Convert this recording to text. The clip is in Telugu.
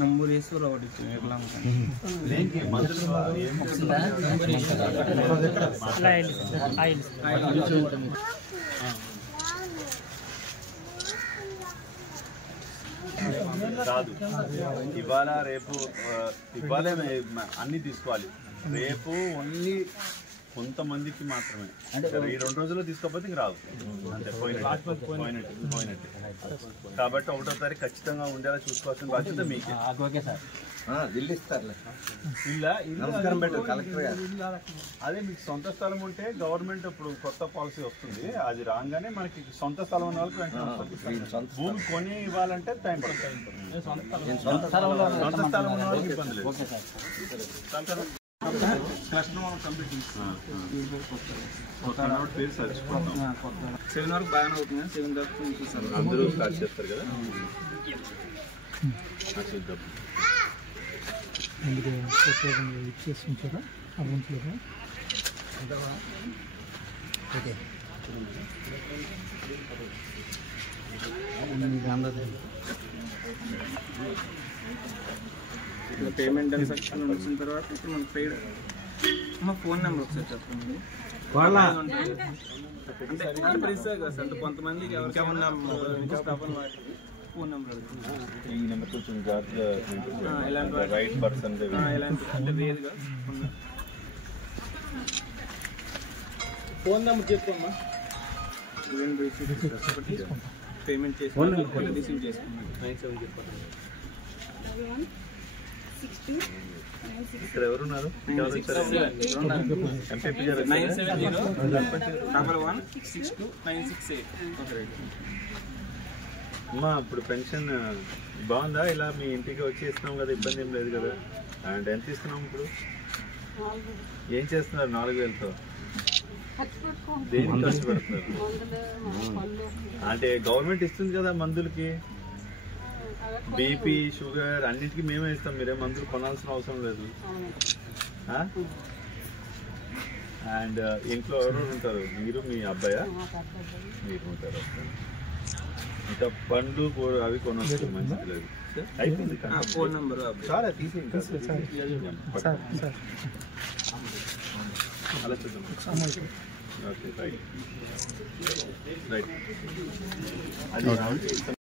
నంబర్ వేసి ఒకటి కాదు ఇవాళ రేపు ఇవాళ అన్ని తీసుకోవాలి రేపు ఓన్లీ కొంతమందికి మాత్రమే ఈ 2 రోజుల్లో తీసుకోకపోతే ఇంక రాదు అంతే పోయినట్టు కాబట్టి 1వ తారీఖు ఖచ్చితంగా ఉండేలా చూసుకోవాల్సిన బాధ్యత మీకే అదే మీకు సొంత స్థలం ఉంటే గవర్నమెంట్ ఇప్పుడు కొత్త పాలసీ వస్తుంది అది రాగానే మనకి సొంత స్థలం ఉన్న వాళ్ళకి వెంటనే భూమి కొని ఇవ్వాలంటే టైం పడుతుంది సొంత స్థలం ఉన్న వాళ్ళకి ఇబ్బంది లేదు పేరు సరిచుకుంటాం 7 వరకు బాగానే అవుతుంది 7 వరకు అందరూ స్టార్ట్ చేస్తారు కదా చూద్దాం ఇచ్చేసించారా అమౌంట్లో పేమెంట్ ట్రాన్సాక్షన్ వచ్చిన తర్వాత ఇప్పుడు మనకు పెయిడ్ మా ఫోన్ నెంబర్ ఒకసారి చెప్పండి అంటే ఇస్తారు కదా సార్ కొంతమందికి ఎవరికేమన్నా ఫోన్ నెంబర్ ఈ నెంబర్ కొంచెం రైట్ పర్సన్ ఇలాంటి అంటే వేరుగా ఫోన్ నెంబర్ చెప్పమ్మా పేమెంట్ చేసి రిసీవ్ చేసుకున్నాం 97 చెప్పండి ఇక్కడ ఎవరున్నారు ఎంపీపీ గారు 970116296 అమ్మా ఇప్పుడు పెన్షన్ బాగుందా ఇలా మీ ఇంటికి వచ్చి ఇస్తున్నాం కదా ఇబ్బంది ఏం లేదు కదా అండ్ ఎంత ఇస్తున్నాం ఇప్పుడు ఏం చేస్తున్నారు 4000తో దేనికి ఖర్చు పెడుతున్నారు అంటే గవర్నమెంట్ ఇస్తుంది కదా మందులకి బీపీ షుగర్ అన్నిటికీ మేమే ఇస్తాం మీరే మందులు కొనాల్సిన అవసరం లేదు అండ్ ఇంట్లో ఎవరెవరు ఉంటారు మీరు మీ అబ్బాయా మీరు ఉంటారు ఇంకా పండ్లు అవి కొనవచ్చు మంచిది లేదు అయిపోయింది ఫోన్ నెంబర్ చాలా తీసేయండి అలా చూద్దాం ఓకే రైట్ రైట్ అది